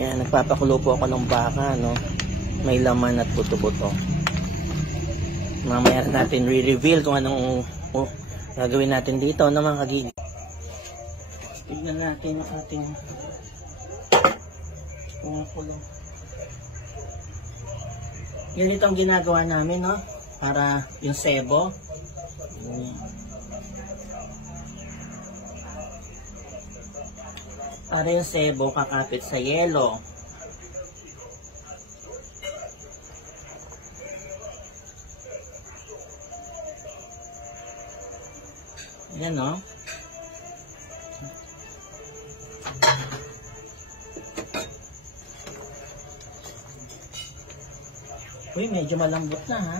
Yan, nagpapakulo po ako ng baka, no? May laman at buto-buto. Mamaya natin re-reveal kung anong gagawin natin dito, no, mga kagiging. Tignan natin ang ating kulo. Yan, ito ang ginagawa namin, no? Para yung sebo. Para yung sebo kakapit sa yelo. Yan, no? Uy, medyo malambot na, ha?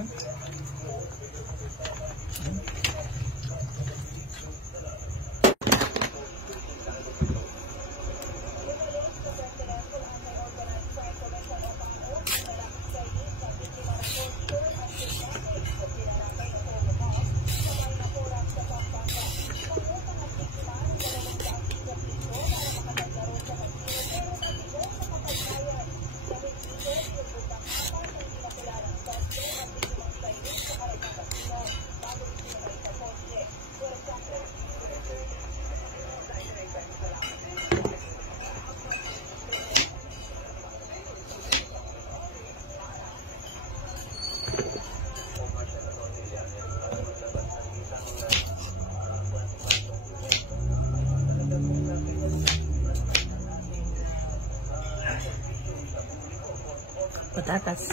Patatas,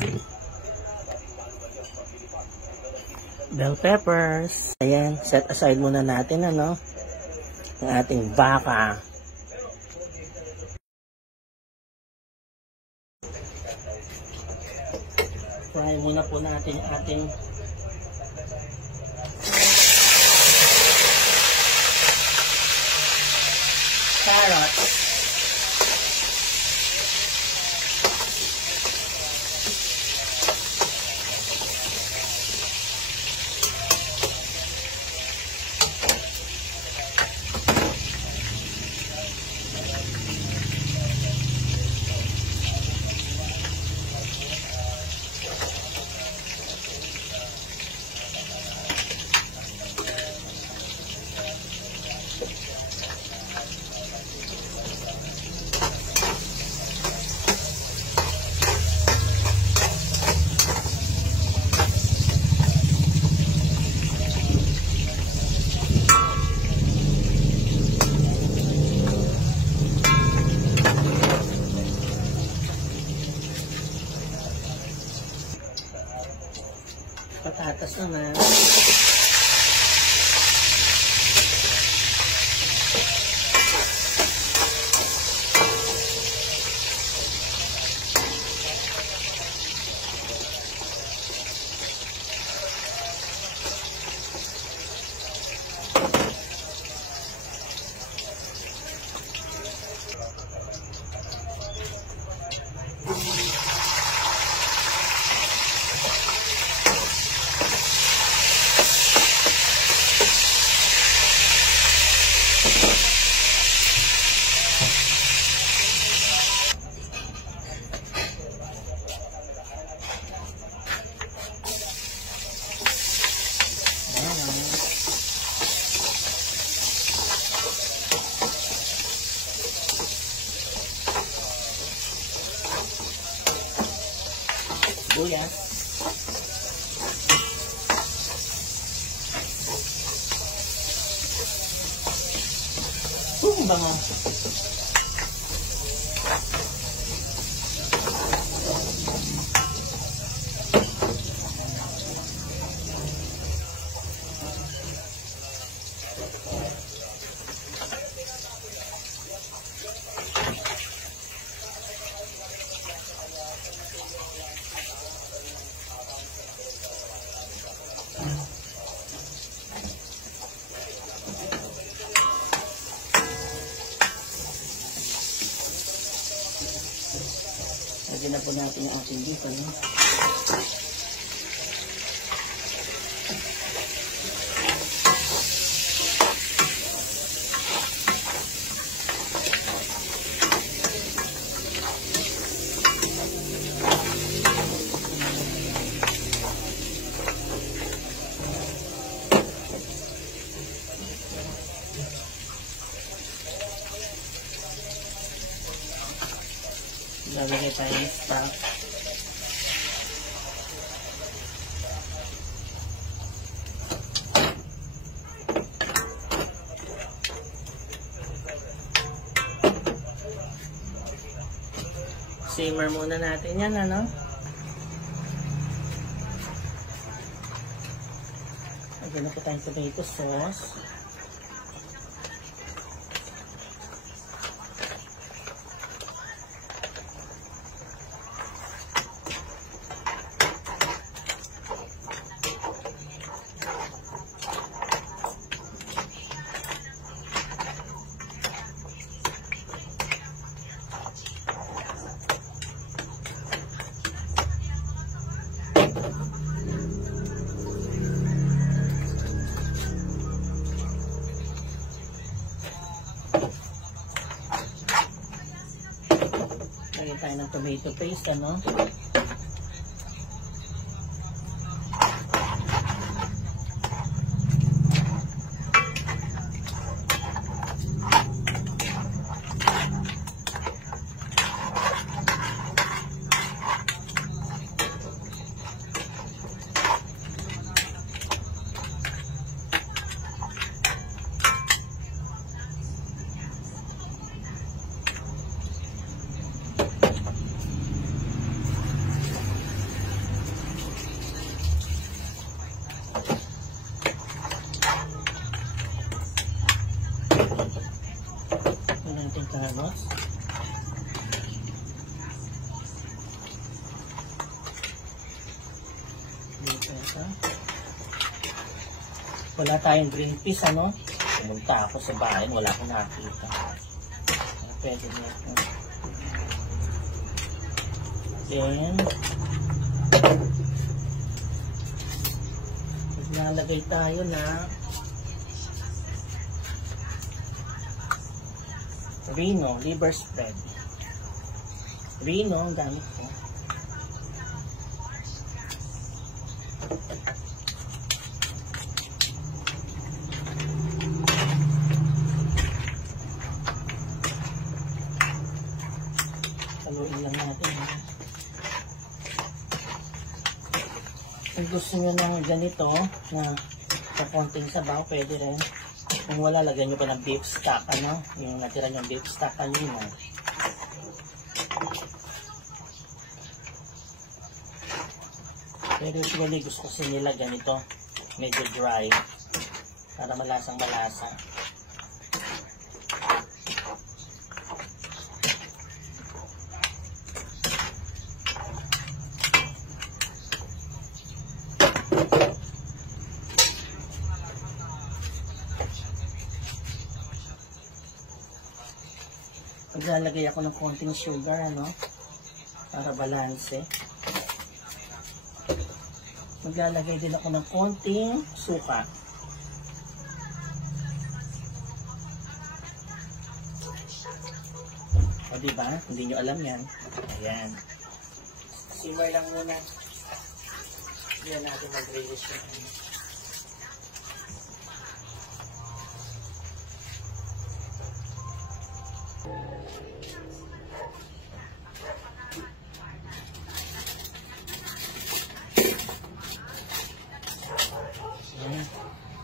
bell peppers. Ayan, set aside muna natin, ano, ang ating baka. Fry muna po natin yung ating carrots. Patatas naman. Sibuyas. Bango. Lagyan na po natin yung ating dito, no? Lalagay tayo ng stock. Simmer muna natin yan, ano? Lagyan na po tayong tomato sauce. Lagyan tayo ng tomato paste, ano? Carrots. Wala tayong green peas, ano? Pumunta ako sa bahay, wala akong nakita. Pwede na ito. Then, nalagay tayo na Reno, liver spread. Reno, ang gamit ko. Haluin lang natin. Kung gusto nyo ng ganito, na sa konting sabaw, pwede rin. Kung wala, lagyan nyo pa ng beef stock, ano? Yung natira nyo beef stock kanina. Pero usually gusto ko nila ganito, medyo dry, para malasang malasa. Maglalagay ako ng konting sugar, ano, para balanse. Maglalagay din ako ng konting suka. O diba? Hindi nyo alam yan. Ayan. Simmer lang muna. Hindi na natin mag-release yun.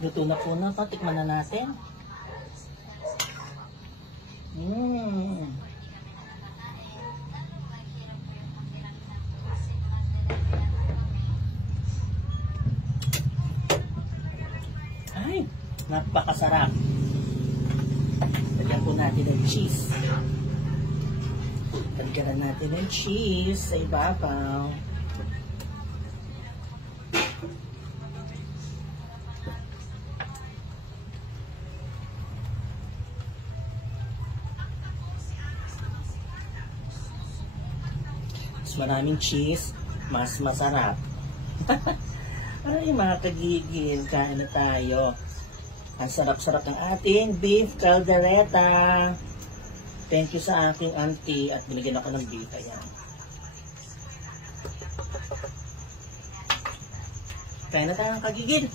Luto na po na ito. Tikman na natin. Ay, napakasarap. Lagyan po natin ng cheese. Lagyan natin ng cheese sa ibabaw. Maraming cheese, mas masarap. Ay, mga kagigil, kain na tayo. Ang sarap-sarap ng ating beef caldereta. Thank you sa aking auntie at binigyan ako ng beef. Ayan. Kain na tayo, kagigil.